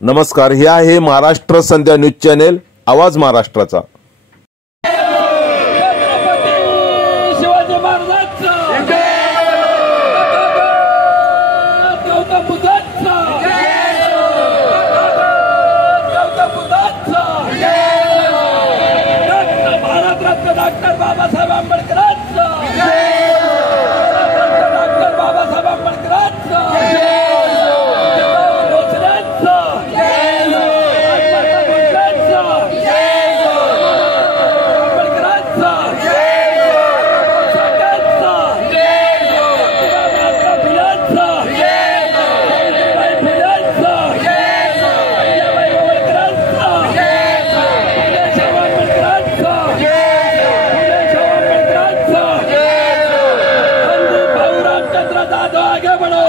नमस्कार, हे आहे महाराष्ट्र संध्या न्यूज चॅनेल, आवाज महाराष्ट्राचा। डॉक्टर बाबासाहेब आंबेडकरांचा डॉक्टर बाबासाहेब आंबेडकरांचा भोसल्यांचा आंबेडकरांचा साठ्यांचा महात्मा फुल्यांचा सावित्रीबाई फुल्यांचा अहिल्याबाई होळकरांचा फुलेशाह आंबेडकरांचा रामचंद्र जाधव आगे बढ़ो,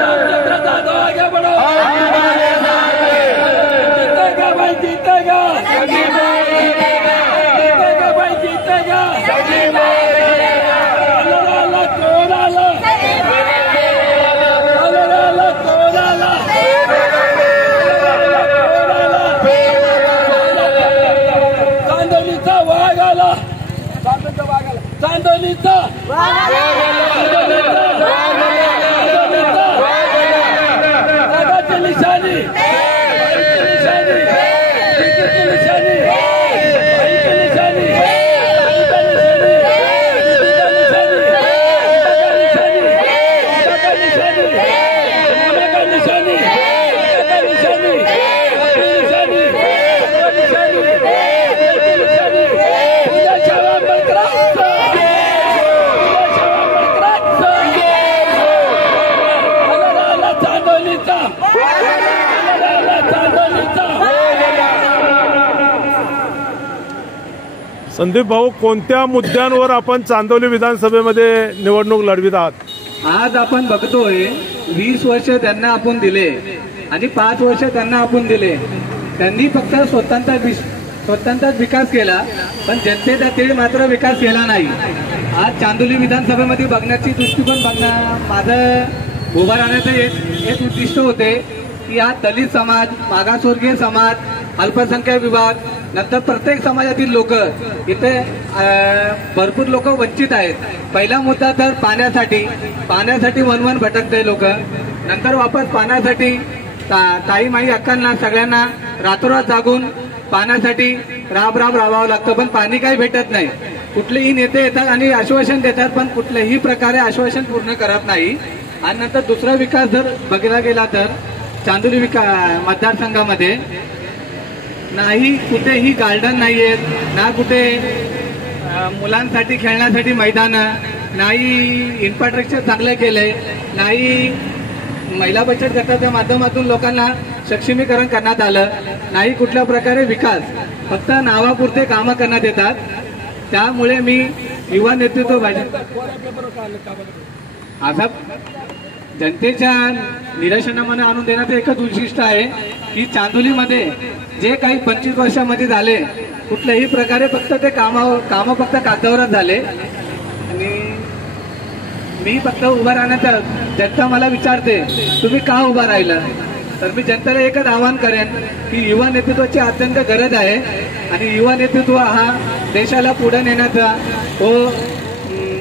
रामचंद्र जाधव आगे बढ़ो, जीतेगा भाई जीतेगा, जीतेगा भाई जीतेगा। अल्लाह कौन आला, अल्लाह कौन आला, चांदोलीचा वाघ आला, चांदोलीचा निशानी संदीप भाऊ, कोणत्या मुद्द्यांवर आपण चांदोली विधानसभेमध्ये निवडणूक लढवित आहात? आज आपण बघतोय 20 वर्ष त्यांना आपण दिले आणि 5 वर्ष त्यांना आपण दिले। त्यांनी फक्त स्वतंत्राच विकास केला, पण जनतेचा तीळ मात्र विकास केला नाही। आज चांदोली विधानसभेमध्ये बघण्याची दृष्टिकोन माझं उभा राहण्याचं एक उद्दिष्ट होते की आज दलित समाज, मागासवर्गीय समाज, अल्पसंख्याक विभाग, नंतर प्रत्येक समाजातील लोक इथे भरपूर लोक वंचित आहेत। पहिला मुद्दा तर पाण्यासाठी वनवन भटकते लोक, नंतर वापस पाण्यासाठी ताई माई अक्कांना सगळ्यांना रातोरात जागून पाण्यासाठी राबावं लागतं, पण पाणी काही भेटत नाही। कुठलेही नेते येतात आणि आश्वासन देतात, पण कुठल्याही प्रकारे आश्वासन पूर्ण करत नाही। आणि नंतर दुसरा विकास जर बघायला गेला तर चांदोली मतदारसंघामध्ये नाही कुठेही गार्डन नाही आहेत, ना कुठे मुलांसाठी खेळण्यासाठी मैदान, नाही इन्फ्रास्ट्रक्चर चांगलं केलंय, नाही महिला बचत गटाच्या माध्यमातून लोकांना सक्षमीकरण करण्यात आलं, नाही कुठल्या प्रकारे विकास, फक्त नावापुरते कामं करण्यात येतात। त्यामुळे मी युवा नेतृत्व आता जनतेच्या निदर्शनामध्ये आणून देण्याचं एकच उद्दिष्ट आहे की चांदोलीमध्ये जे काही 25 वर्षामध्ये झाले कुठल्याही प्रकारे फक्त ते कामं फक्त कागदावरच झाले। आणि मी फक्त उभा राहण्याचा, जनता मला विचारते तुम्ही का उभा राहिला, तर मी जनतेला एकच आवाहन करेन की युवा नेतृत्वाची अत्यंत गरज आहे आणि युवा नेतृत्व हा देशाला पुढे नेण्याचा,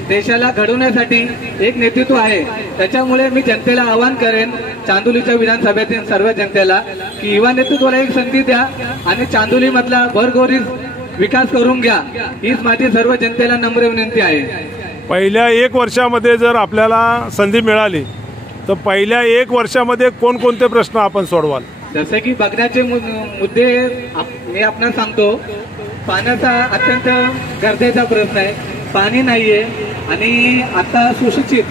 देशाला घडवण्यासाठी एक नेतृत्व आहे। त्याच्यामुळे मी जनतेला आवाहन करेन, चांदोलीच्या विधानसभेतील सर्व जनतेला, की युवा नेतृत्वाला एक संधी द्या आणि चांदोली मधला भरघोस विकास करून घ्या, हीच माझी सर्व जनतेला नम्र विनंती आहे। पहिल्या 1 वर्षामध्ये जर आपल्याला संधी मिळाली तर पहिल्या 1 वर्षामध्ये कोणकोणते प्रश्न आपण सोडवाल? जसे की बघण्याचे मुद्दे मी आपणास सांगतो। पाण्याचा अत्यंत गरजेचा प्रश्न आहे, पाणी नाहीये, आणि आता सुशिक्षित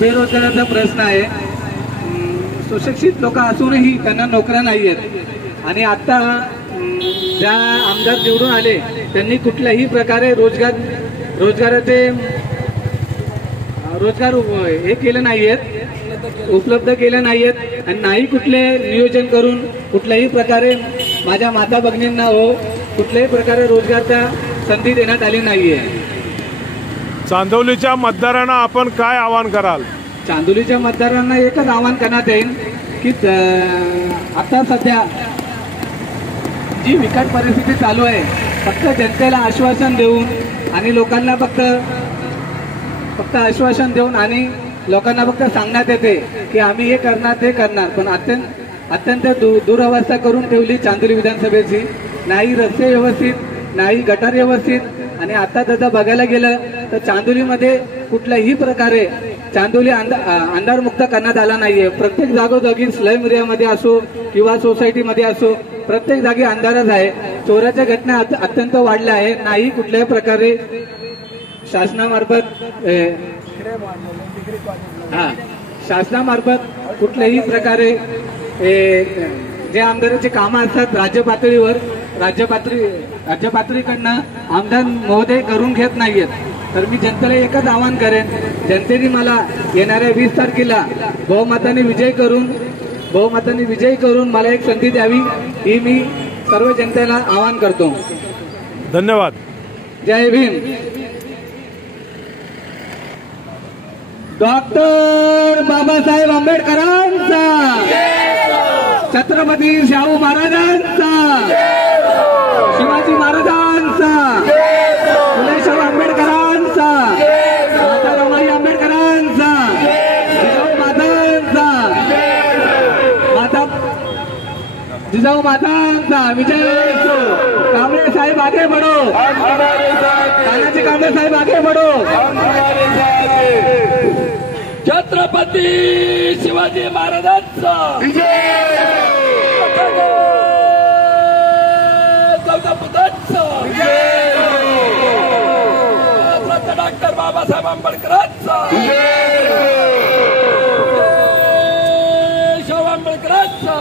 बेरोजगाराचा प्रश्न आहे। सुशिक्षित लोक असूनही त्यांना नोकऱ्या नाही आहेत, आणि आता ज्या आमदार निवडून आले त्यांनी कुठल्याही प्रकारे रोजगार हे केले नाहीयेत, उपलब्ध केले नाहीयेत, आणि नाही कुठले नियोजन करून कुठल्याही प्रकारे माझ्या माता भगिनींना कुठल्याही प्रकारे रोजगारच्या संधी देण्यात आली नाहीये। चांदोलीच्या मतदारांना आपण काय आवाहन कराल? चांदोलीच्या मतदारांना एकच आवाहन करण्यात येईल की आता सध्या जी बिकट परिस्थिती चालू आहे, फक्त जनतेला आश्वासन देऊन आणि लोकांना फक्त आश्वासन देऊन आणि लोकांना फक्त सांगण्यात येते की आम्ही हे करणार ते करणार, पण अत्यंत दुरवस्था करून ठेवली चांदोली विधानसभेची. नाही रस्ते व्यवस्थित, नाही गटार व्यवस्थित. आणि आता जसं बघायला गेलं तर चांदोलीमध्ये कुठल्याही प्रकारे चांदोली अंधारमुक्त करण्यात आला नाहीये. प्रत्येक जागोजागी स्लम एरियामध्ये असो किंवा सोसायटीमध्ये असो, प्रत्येक जागी अंधारच आहे. चोऱ्याच्या घटना अत्यंत वाढल्या आहे. नाही कुठल्याही प्रकारे शासनामार्फत कुठल्याही प्रकारे जे आमदाराचे कामं असतात राज्य पातळीकडनं आमदार महोदय करून घेत नाहीयेत. तर मी जनतेला एकच आवाहन करेन, जनतेने मला येणाऱ्या 20 तारखेला बहुमताने विजयी करून मला एक संधी द्यावी, ही मी सर्व जनतेला आवाहन करतो. धन्यवाद. जय भीम. डॉक्टर बाबासाहेब आंबेडकरांचा, छत्रपती शाहू महाराजांचा, शिवाजी महाराजांचा, फुलेशाह आंबेडकरांचा, माता रमाई आंबेडकरांचा, जिजाऊ मातांचा विजय असो. कांबळे साहेब आगे बढो, तानाजी कांबळे साहेब आगे बढो. छत्रपती शिवाजी महाराजांचा डॉक्टर बाबासाहेब आंबेडकरांचा, शाहू आंबेडकरांचा,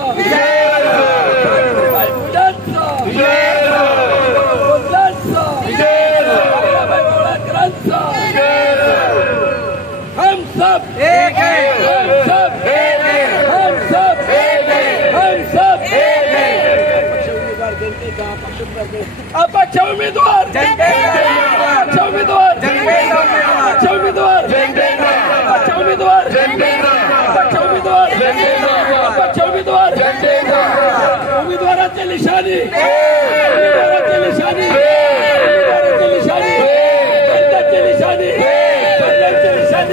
हम सब एक हैं, हम सब एक हैं, हम सब एक हैं, हम सब एक हैं. अपक्ष उमेदवार जनतेचा, अपक्ष उमेदवार जनतेचा, अपक्ष उमेदवार जनतेचा, अपक्ष उमेदवार जनतेचा, अपक्ष उमेदवार जनतेचा, अपक्ष उमेदवार जनतेचा. उमेदवाराची निशाणी, उमेदवाराची निशाणी, उमेदवाराची निशाणी, जनतेची निशाणी, जनतेची निशाणी, जनतेची निशाणी,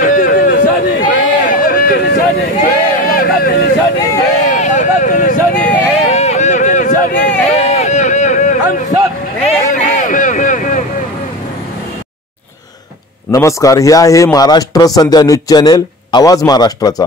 जनतेची निशाणी, जनतेची निशाणी, जनतेची निशाणी, जनतेची निशाणी. हम सब एक हैं. नमस्कार, हे आहे महाराष्ट्र संध्या न्यूज चॅनेल, आवाज महाराष्ट्राचा.